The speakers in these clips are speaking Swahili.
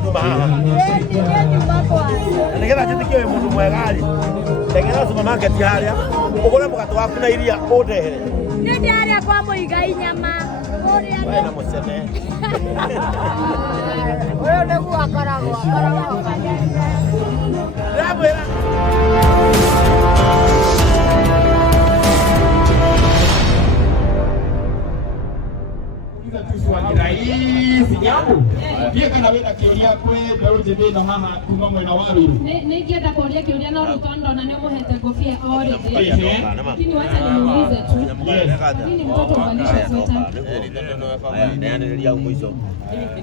nduma haha nigetha njitikie mundu mwegari tegera supermarket haria ugure mugato waku na iria undehere ni ndiaria kwa muigai nyama uria na mucene uyu niguo akoragwo ndamwira rahisi jambo pia kana wenda kiuria kwe mbeũ njĩthĩ ĩno haha kuma mwena wa Ruiru nĩ ngĩenda kũria kĩũria no rĩu ndona nĩ ũmũhete ngũbia already lakini wacha nimuulize tu nini mtoto uvalisha sweta neanĩrĩria mwisho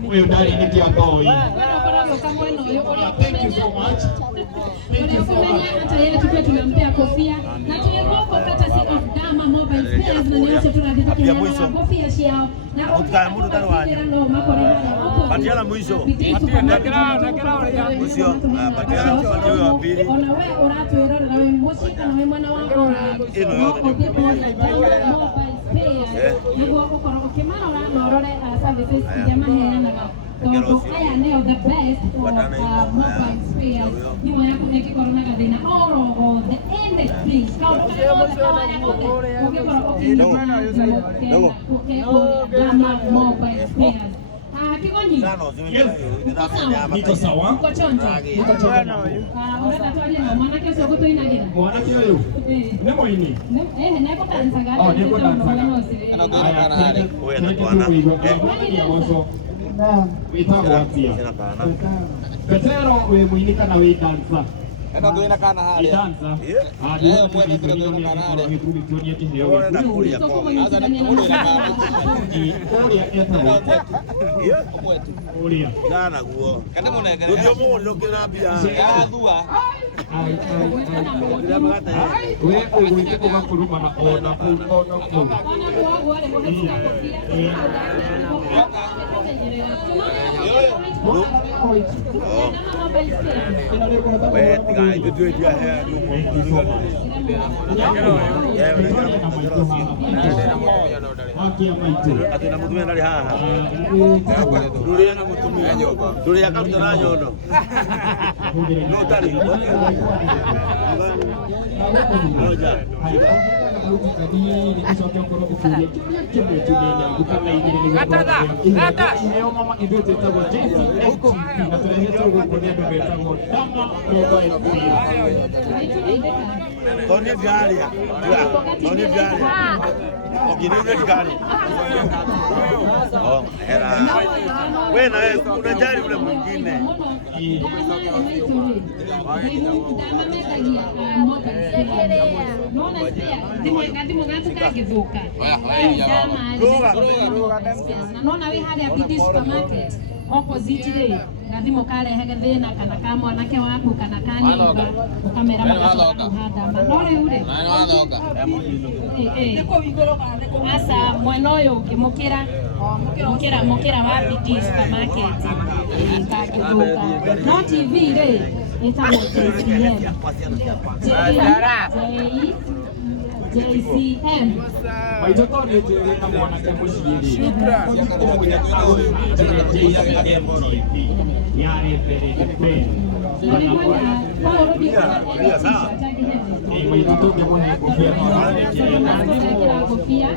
huyu ndani ni Kiamboi thank you so much hata yeye tukiwa tumempea kofia na tulikuwa courtesy of Dama Mobile Spares na niache tunadhibitisha na kofia ciao na utakamudu tano waje patiana mwisho usio patiana mwisho wa pili ona wewe uratwira na wewe mmoja na wewe mwana wako ino yote niguo gukorwo ukimana uranorore services iria maheanaga tondu aya nĩo the best for mobile spares nyuma yaku nĩngĩkorwo na gathĩna oro gothe ende please kaũndũ karĩa gothe ũngĩkorwo ũkĩenda Dama Mobile Spares Kigonyi niko sawa uko chonjo urenda twarie na mwanake ũcio gũtũinagĩra mwanake ũyũ nĩ mũini nĩko dansaga nĩko dansaga wewe na bwana wĩtagwo atĩa Petero wĩ mũini kana wĩ dansa eno twina kana haria dansa mwene tuna twina kana haria gĩtuonio kĩheo unaenda kulia kwa aza nĩ kũmũrĩra kana ũrĩa etagwo mwetu ũrĩa ngana guo kana mũnengere ndio mũndũ kina bia yathua we ũgwĩte ũgakurumana ona kũu wewe tiga ndio dia hea ndio mungu atina mutumia ndari haha nduria na mutumia nduria karuta na nyondo no tari moja Tony Galia, Tony Galia. Okay, ni gani? Oh, era. Wewe na wewe unajali ule mwingine. Naona we harĩa Bidii Supermarket opposite rĩ gathimo karehege thĩna kana ka mwanake waku kana ka nyũmba ũkamera magahanda no rĩu rĩ asa mwena ũyũ ũngĩ mũkĩra wa Bidii Supermarket ngagĩthũka no TV rĩ ĩtagwo JCM Maitoko ni na mwanake mũciri yari mbere sawa maitoko ngemone kofia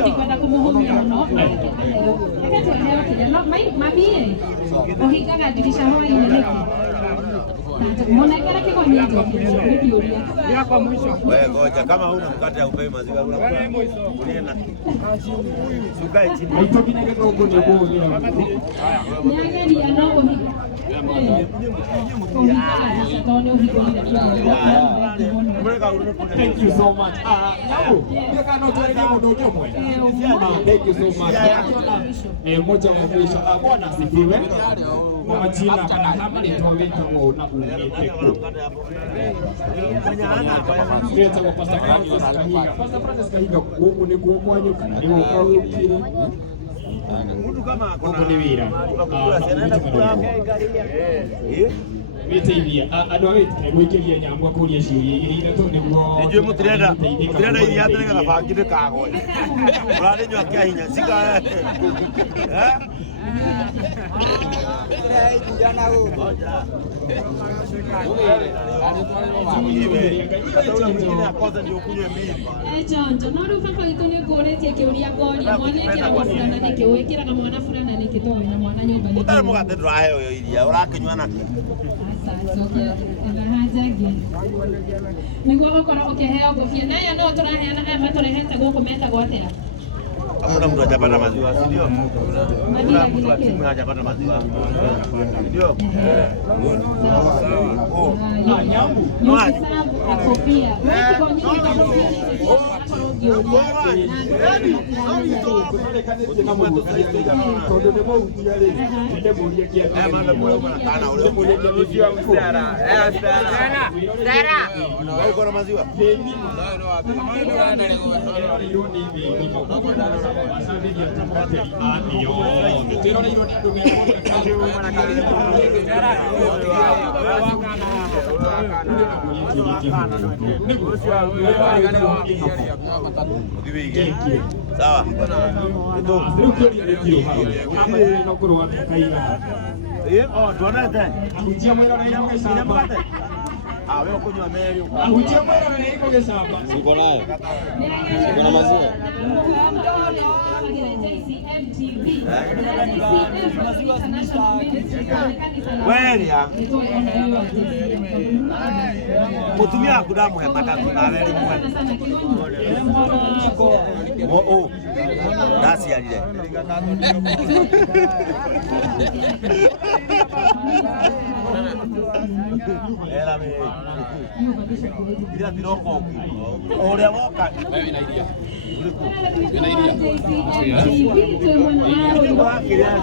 ndikwenda kũmũhũmia mũno mabie ũhingaga ndirisha hwainĩ nĩkĩ Monekera Kigonyi ndio yako mwisho. Wewe ngoja kama huna mkate haupei maziwa unakula. Ulienda. Sukai chini. Haitoki nige ndogo ndio bora. Nyageri anao hivi. Thank you so much. Thank you so much. Moja wa mwisho. Bwana asifiwe. Kwa jina kana kama nitoweka ngona uliete ku. Sasa kwa Pastor Francis Kahiga. Pastor Francis Kahiga huko ni kuomwanyo kana ni kwa ukiri. Mtu kama Huko ni wira. wĩteithia andũ a wĩtĩkĩre gwĩkĩria nyambo kũria ciũria iria ithatũ nĩguo nĩnjũĩ mũtirenda iria atĩ nĩgetha bangi ndĩkagwe ũrarĩnyua kĩa hinya cika Jonjo, no rĩu baba witũ nĩ ngũrĩtie kĩũria ngoria mwana ĩkĩragwo burana nĩkĩ wĩkĩraga mwana burana nĩkĩ tondũ wĩna mwana nyũmba nĩkĩ ũtarĩ mũgate ndũraheo yo iria ũrakĩnyua nakĩ nĩguo gũkorwo ũkĩheo ngũbia nayo no tũraheana aya matũrehete gũkũ metagwo atĩa hakuna mtu hajapata maziwa si ndio hakuna mtu wa timu hajapata maziwa ndio sawa wewe kunywa meli ahujia mwana na iko gesamba siko nayo siko na maziwa welia mutumia kudamu ya matatu na weli mwe oh dasi alile era me bila diroko oria boka wewe na idia ina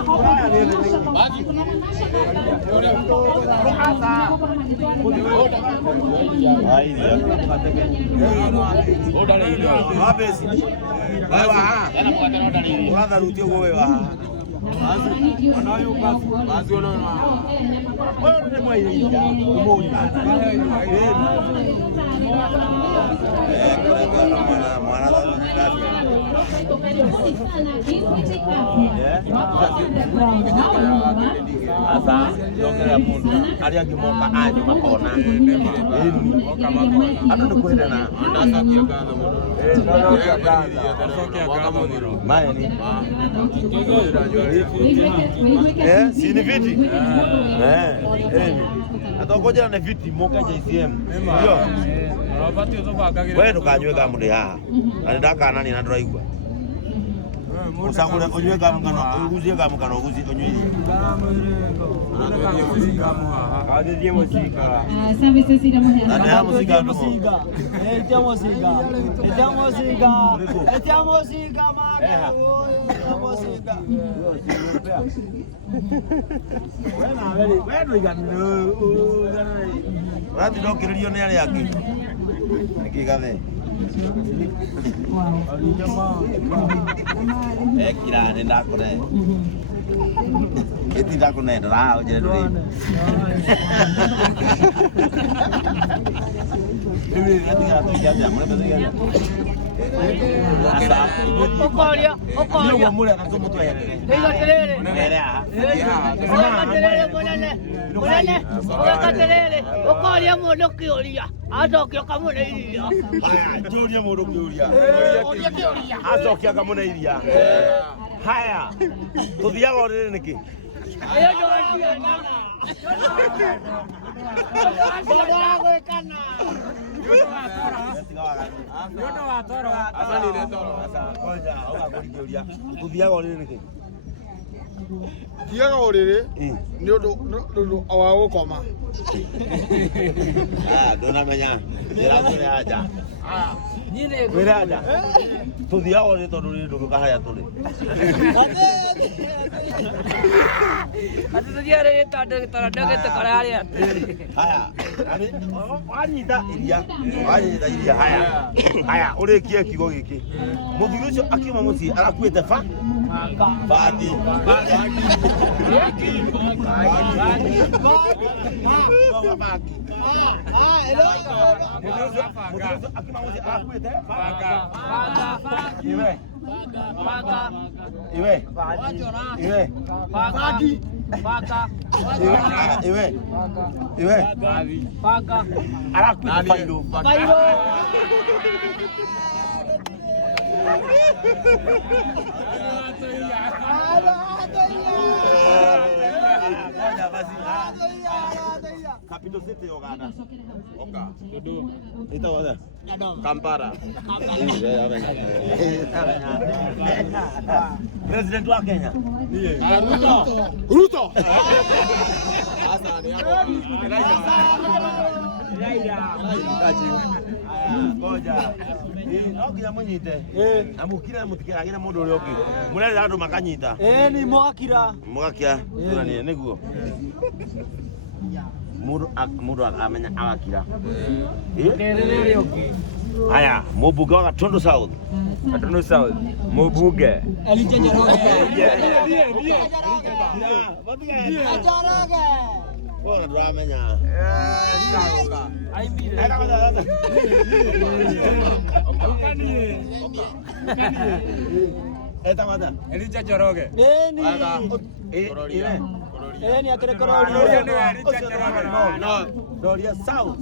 asa yongera mundu ari agimoka anyu makona atu ndikwenda na ndasakia kana mundu maeni sini viti atokoja na viti moka JCM ndio wewe ndukanywe muri haha ndaka nani na ndiraigua usakule onywe kamukano uguzie kamukano uguzie onywe adie muzika services ira muhera na muzika Etia música maga música bueno igano rati ndokiririo ni ari angi nikigathe kira nenda kore eti ndako nenda ra ojere ri Okolia mure akasomo tu yeye Diga telele telele Okolia mundu kiuria acokia kamune iria haya njuria mundu kiuria acokia kamune iria haya tuthiaga orire niki ayo ndo atia tuthiaga orire niki thiaga orire ni undu wa gukoma ndonamenya ndirakwire aja wire aja tuthiaga orire tondu ni nduruka haria turi ati tudiare tande tarandagete kararia haya wanyita iria haya urikie kigo giki muthuri ucio akiuma mucii arakuite bati Capital City Uganda. Oka. Itu apa? Kampala. Presiden wa Kenya. Ruto. Ngoja. Okinya munyite. Amukira mutikiragira mundu uri oki. Murera andu makanyita. Ni mwakira. Mugakia. Turanie niguo. Mundu amenya agakira. Aya, mubunge wa Gatundu South. Gatundu South. Mubunge. Elijah Njoroge. Njoroge. Bora turamenya. Sawa. Aimbire. Eta mata. Elijah Njoroge. Ni akere korori. No. Doria South.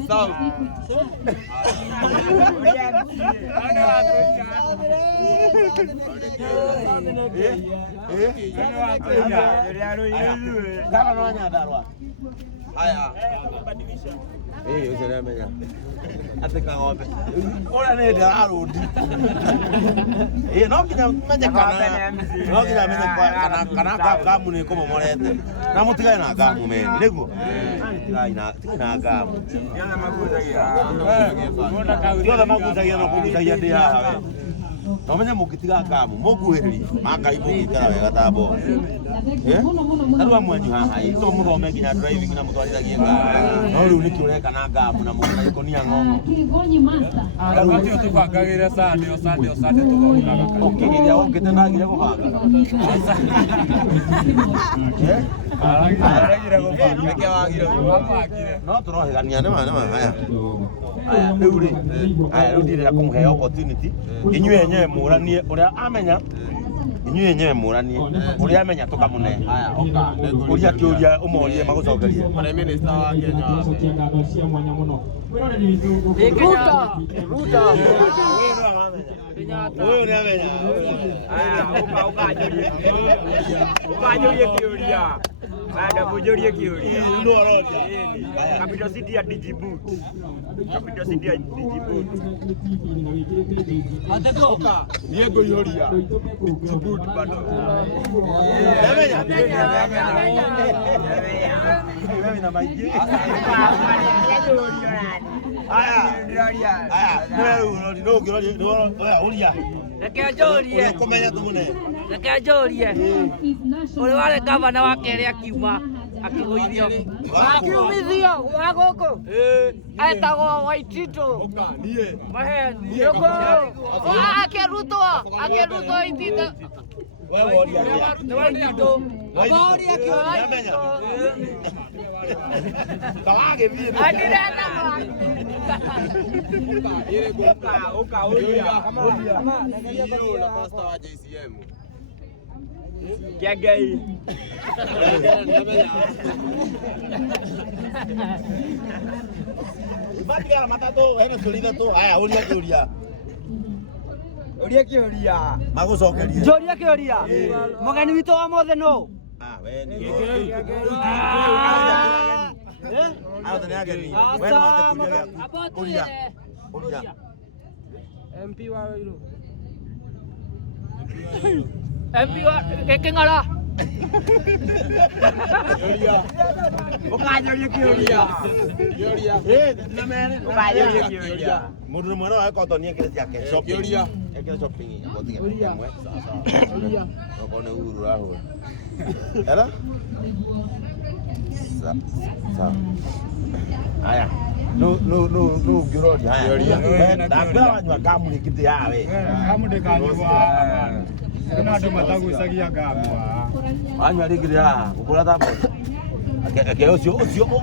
Kama nanya darwa. Aya. Usere menya. Ateka ngombe. Ora ne darudi. No kinya menya kana. No kinya menya kana kamu ni komo morete. Na mutigae na gamu meni. Niguo. Na gamu. Yana magutagia no kugutagia ndi haha. No menya mukitiga gamu muguhiriri makai mukikara wega tambo. Arua mwanyu haha. Ito muthome nginya driving na mutwarithagie ngari. No riu niki ureka na gamu na mukana ikonia ng'ong'o. Kiligonyi master. Arabati tubangagire Sunday tugokaga. Okay, iria ukite ndagire kubanga. Aragire kubanga. Eke wagire kubangire. No turohegania nema haya. Aya riu ri. Aya riu ndirira kumuhe opportunity. Inyue yenyewe muranie uria amenya. Inyue yenyewe muranie uria amenya tukamune. Haya oka. Uria kiuria umorie magucokerie. Prime Minister wa Kenya. Ruto. Wewe unamenya. Ukajurie kiuria. Baada kujurie kiuria. Ndio roja. Capital City ya Djibouti. Capital City ya Djibouti. Atatoka. Diego Yoria. Djibouti bado. Namenya. Wewe na maji. Aya. Uria. Reke njorie. Kumenya tumune. Reke njorie. Uri wale gavana wa Kenya akiuma akiguithio. Akiumithio wa goko. Etagwo Waitito. Oka nie. Maheni. Yoko. Akeruto Waitito. Wewe Waitito. Waitito. Namenya. Kawage vile. Adirana. Oka Uria. Hiyo na master wa JCM. Kiagai. Batia matatu hena solida tu. Aya uria kiuria. Uria kiuria. Magucokerie. Njoria kiuria. Mugeni witu wa mothe no. We ni. Ao tene ageni. We no ate kuria. Uria. MP wa Wairo. MP wa Kengara. Yoria. Ukanyoria kiuria. Yoria. Na mene. Ukanyoria kiuria. Mundu mwana wa kotonia kile yake. Shopping. Yoria. Ekile shopping ya botinga. Yoria. Sasa. Yoria. Okone uru raho. Era? Sa. Aya. No girodi. Aya. Yoria. Dakwa wanywa kamu nikiti yawe. Kamu de kanywa. Andũ matagucagia ngamwa. Anyua rĩngĩ ya gũkũra ta Ake ũcio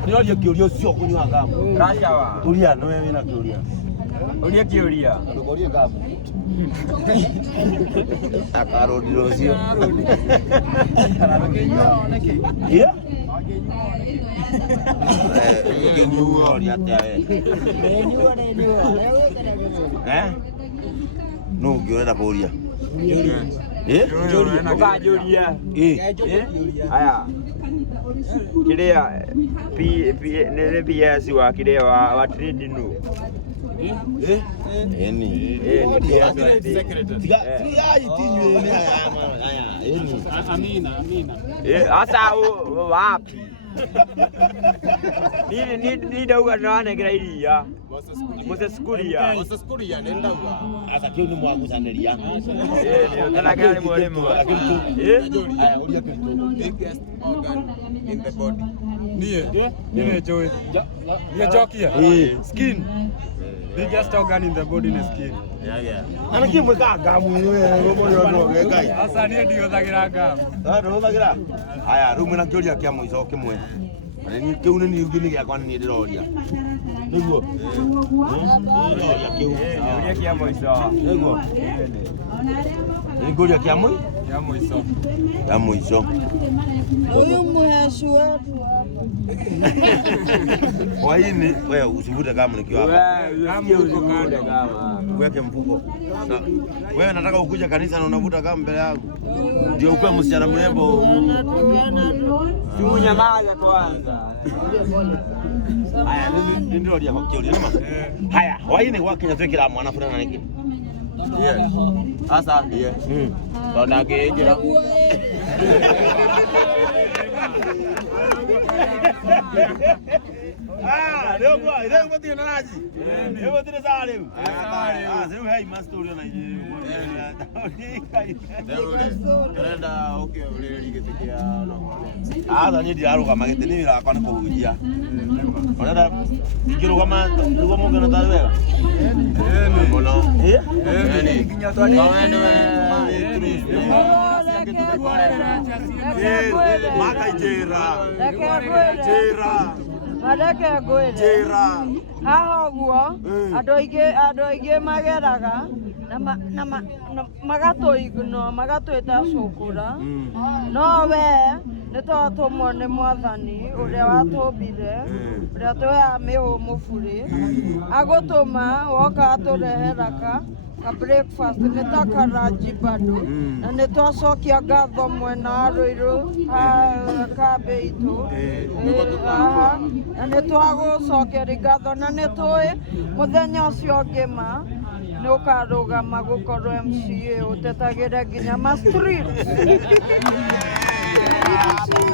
nĩ oria kĩũria ũcio kũnyua ngamu. Rashawa. Uria no wewe na kĩũria. Uria kĩũria. Ndũkoria ngamu. Akarũndiro ũcio. Yeah. Ũkĩnyua oria atĩa we? No ũngĩũrenda kũria. Ũkanjũria. Aya. Kirea nene PS wa Kirea wa trade no. Eni. Asa wapi? Ni dauga nwanegera iria. Moses Kuria ndauga. Asa kĩu nĩ mwagucanĩria. Kana gari mwalimu. Aya uria kĩrito. Biggest organ in the body. Niye joy. Niye jokia. Skin. Biggest organ in the body is skin. Ana kimwe ka ngamu wewe romo no ngai. Asa niye ndiothagira ngamu. Ndũhũthagĩra. Aya rĩu mwĩna kĩũria kĩa mũico kĩmwe. Ni kĩu nĩ niĩ ũngĩ nĩ gĩakwa nĩ ndĩroria. Nĩguo. Ndĩroria kĩu. Kĩũria kĩa mũico. Nĩguo. Nĩ kĩũria kĩa mũico. Kĩa mũico. Kĩa mũico. Huyu mheshimu wetu. Kwa hini wewe usivute kama nikiwa hapa. Kama uko kande kama. Weke mfuko. Wewe nataka ukuje kanisa na unavuta kama mbele yangu. Ndio ukue msichana mrembo. Tunyamaza kwanza. Haya ndio ndio kĩũria nĩma. Haya waini wa Kenya twekera mwana fulana niki. Asa tona ngĩnjĩra. Leo gũtirĩ na raji. Leo gũtirĩ sawa rĩu. Rĩu hei mastory na Turenda okay ũrĩrĩ gĩtĩ kĩa Asa niĩ ndirarũgama gĩtĩ nĩ wĩra wakwa nĩ kũhunjia. Ũrenda ingĩrũgama nĩguo mũngĩona tarĩ wega. Mũno. nginya twandĩke Mareke ngwĩre haha ũguo andũ aingĩ mageraga na magatwĩta cukura no we nĩ twatũmwo nĩ Mwathani ũrĩa watũmbire ũrĩa twoya mĩhũmũ burĩ agũtũma woka atũrehera ka breakfast nĩ ta karaji bado na nĩ twacokia ngatho mwena wa Rũirũ kambĩ itũ na nĩ twagũcokeria ngatho na nĩ tũĩ mũthenya ũcio ũngĩ ma nĩ ũkarũgama gũkorwo MCA ũtetagĩre nginya ma street.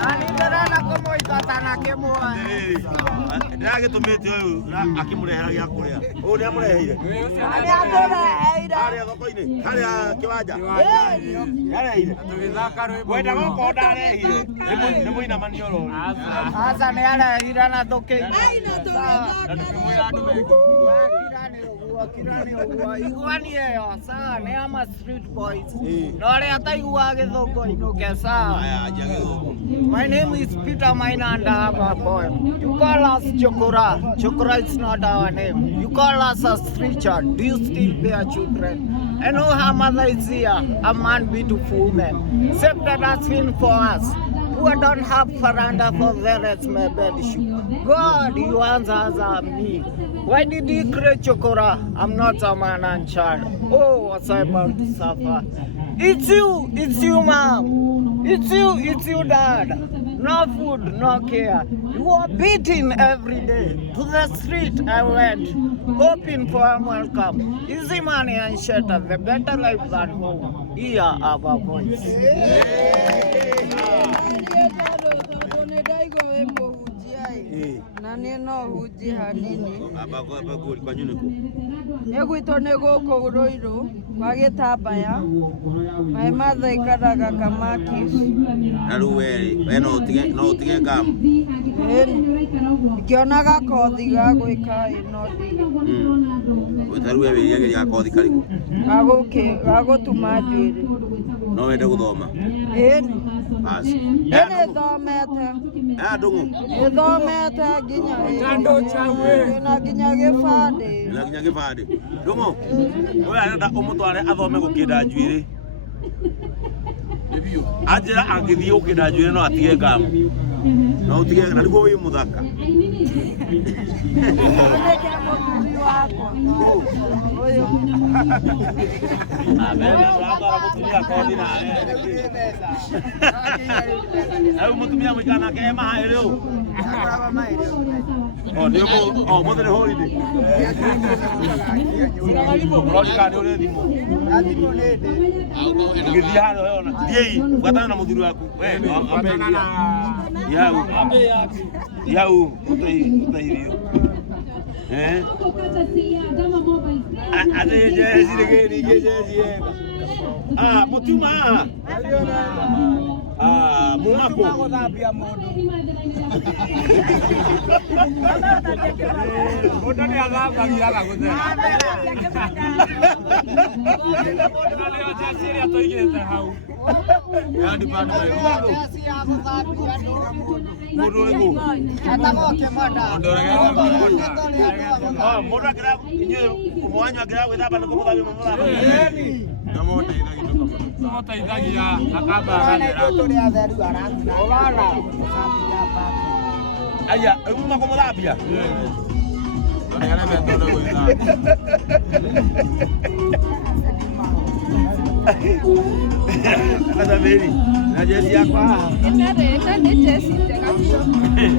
Anĩnderena kũmũingata na kĩmwe. Ndagĩtũmĩte ũyũ akĩmũrehera gĩa kũrĩa. Ũyũ nĩ amũreheire. Nĩ atũreheire. Harĩa thoko-inĩ, harĩa kĩwanja. Yareheire. Tũgĩthaka rwĩmbo. Wenda gũkorwo ndarehire. Nĩ mũinamanio rũrũ. Aca nĩ arehire na tũkĩigua. Na tũkĩmwĩra andũ maingĩ. Iguani ĩyo sawa nĩ ama street boys. Na ũrĩa ataiguaga Gĩthũngũ ainũke sawa. My name is Peter Maina and I have a poem. You call us Chokora. Chokora is not our name. You call us a streeter. Do you still bear children? I know her mother is here, a man, beautiful woman. Except that asking for us. Who don't have veranda for the rest my bed shoe. God, you answers me. Why did he create Chokora? I'm not a man and child. Oh, what's I about to suffer? It's you, mom. It's you, dad. No food, no care. You are beaten every day. To the street I went, hoping for a welcome. Easy money and shelter, the better life than home. Here our voice. Na nĩ no hunji hanini nĩ gwitũ nĩ gũkũ Rũirũ kwa Gĩtambaya maĩ matha ikaraga Kamakis Na rĩu we no ũtige ngamu. Ngĩonaga kothi ga gwĩka no Rĩu we wĩriragĩria kothi karĩkũ? ga gũtuma njuĩrĩ no wende guthoma basi ene thomete ndungu ithomete nginya kando chawe na nginya gibande ndungu oya arenda umutware athome gukinda njuiri anjira angithie gukinda njuiri no atige ngamu no utige na niguo wi muthaka mutumia mwikana ke mahae riu muthiri holiday urokani uri thimu ngithia hano yona thiei bwatana na muthuri waku yau utaithio ate jezi regeni jezi mutuma mumako guthambia mundu mundu ni athambagia agaguthera ndio jezi ria toigite hau yani bado mundu riku atagoke mada mundu akira inyo umwanyu akira gwithamba niko muthambia mumura Tũmũteithagia akamba agathera. Aya, uma kumuthambia? Akaza Mary, na jezi yako haha. Ĩno nĩ jezi njega biũ.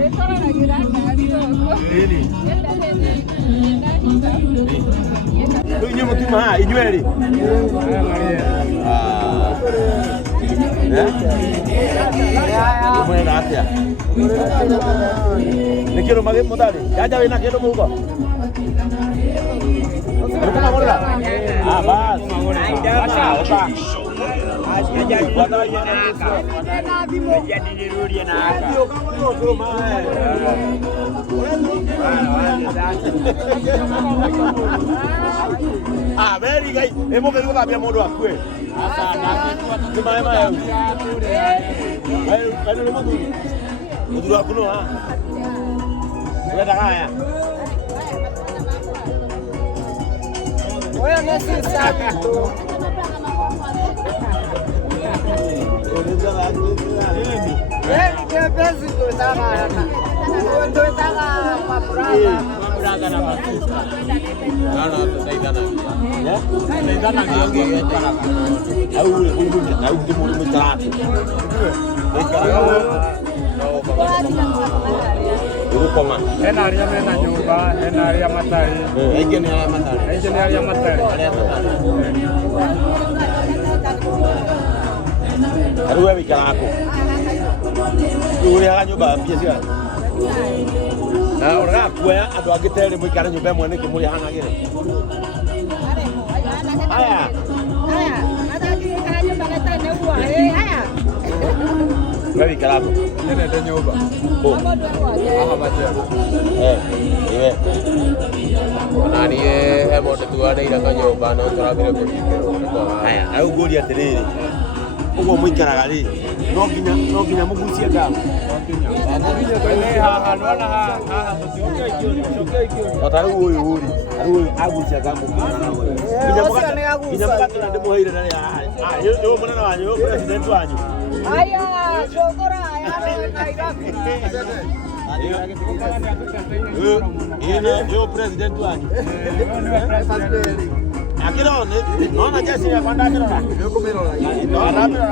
Ĩkoragĩra ngari ũguo. Nini? Rĩu inyuĩ mũtuma haha, inyuĩ erĩ? Mwena atĩa? Nĩ kĩndũ mũtarĩ? Yanja wĩna kĩndũ mũhuko? Nĩkũmagũrĩra? Basi. Acha, very guy. Hemo karibu tabia modo akue. Tumaye mayo. Ayo ni modo. Modo akuno ha. Ndio haya. Wewe nesi safi tu. Bezi tutaka Mambraga na masista. Nana tutaidana. Tutaidana ndio karaka. Au ule au timu mtatu. Koma. Hena aria mena nyumba, hena aria matari. Aingi ni aria matari. Aingi ni aria matari. Aruwe wikarako. Uri haga nyumba mbia cia. Na ora kuoya andu angite ri muikare nyumba imwe niki muri hanagire. Aya. Mathakire nyumba na tene uwa. Aya. Wewe wikarako. Nene de nyumba. Aha batia. Iwe. Nani he moto tuareira kanyumba no turabire kutikero. Aya, au nguri atiriri. Uguo muikaraga ri. No nginya mugucie ngamu. Otaru uyu uri. Uyu agucia ngamu. Nginya mukatira ndimuheire na ya. Yo munene wanyu, yo president wanyu. aya chokora aya Nairobi. Yo president wanyu. Akirone, naona jeshi ya kwenda akirona. Ndio kumirona. Ndio